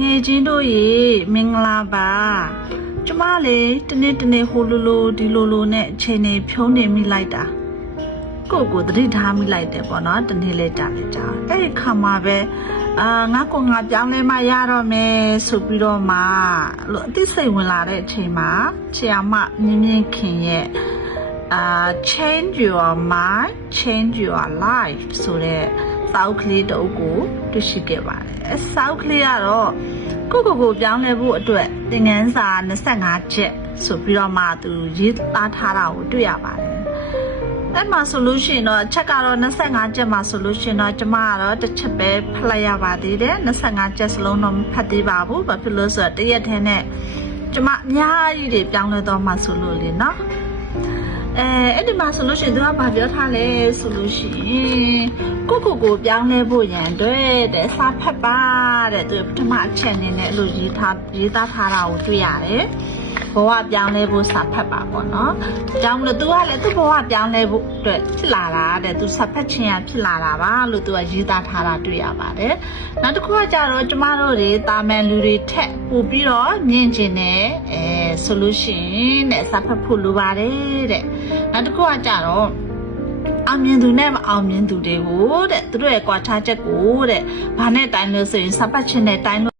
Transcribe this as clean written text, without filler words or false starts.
ငယ်ချင်းတို့ရေမင်္ဂလာပါကျမလေတနေ့ဟိုလိုဒီလိုနဲ့အချိန်နေဖြုံးနေမိလိုက်တာကိုသတိထားမိလိုက်တယ်ပေါ့နော်တနေ့လဲကြာအဲ့ဒီခါမှာပဲငါပြောင်းလဲမှရတော့မယ်ဆိုပြီးတော့မှလို့အသိစိတ်ဝင်လာတဲ့အချိန်မှာဆရာမမြင့်ခင်ရဲ့change your mind change your life ဆိုတဲ့စောက်ကလေးတုပ်ကိုတွေ့ရှိခဲ့ပါတယ်အစောက်ကလေးကတော့ကိုပြောင်းလဲဖို့အတွက်သင်ခန်းစာ25ချက်ဆိုပြီးတော့မှသူရေးသားထားတာကိုတွေ့ရပါတယ်အဲ့မှာဆိုလို့ရှိရင်တော့အချက်ကတော့25ချက်မှာဆိုလို့ရှိရင်တော့ကျမကတော့တစ်ချက်ပဲဖတ်လိုက်ရပါသေးတယ်25ချက်စလုံးတော့မဖတ်သေးပါဘူးဘာဖြစ်လို့ဆိုတော့တရက်ထဲနဲ့ကျမအများကြီးတွေပြောင်းလဲတော့မှဆိုလို့လေနော်အဲ့ဒီမှာဆိုလို့ရှိရင်သူကဘာပြောထားလဲဆိုလို့ရှိရင်ကိုပြောင်းလဲဖို့ရန်အတွက်တဲ့စာဖတ်ပါတဲ့သူပထမအချက်အနေနဲ့အဲ့လိုရေးသားထားတာကိုတွေ့ရတယ်ဘဝပြောင်းလဲဖို့စာဖတ်ပါပေါ့နော်။ကြောင့်မလို့ तू ကလည်းသူ့ဘဝပြောင်းလဲဖို့အတွက်ဖြစ်လာတာတဲ့။ तू စာဖတ်ခြင်းရဖြစ်လာတာပါလို့ तू ကရေးသားထားတာတွေ့ရပါတယ်။နောက်တစ်ခုကကြတော့ကျမတို့တွေတာမန်လူတွေထက်ပို့ပြီးတော့မြင့်ကျင်တယ်ဆိုလို့ရှိရင်တဲ့စာဖတ်ဖို့လိုပါတယ်တဲ့။နောက်တစ်ခုကကြတော့အောင်မြင်သူနဲ့မအောင်မြင်သူတွေကိုတဲ့သူတို့ရဲ့ကွာခြားချက်ကိုတဲ့ဘာနဲ့တိုင်းလို့ဆိုရင်စာပတ်ခြင်းနဲ့တိုင်း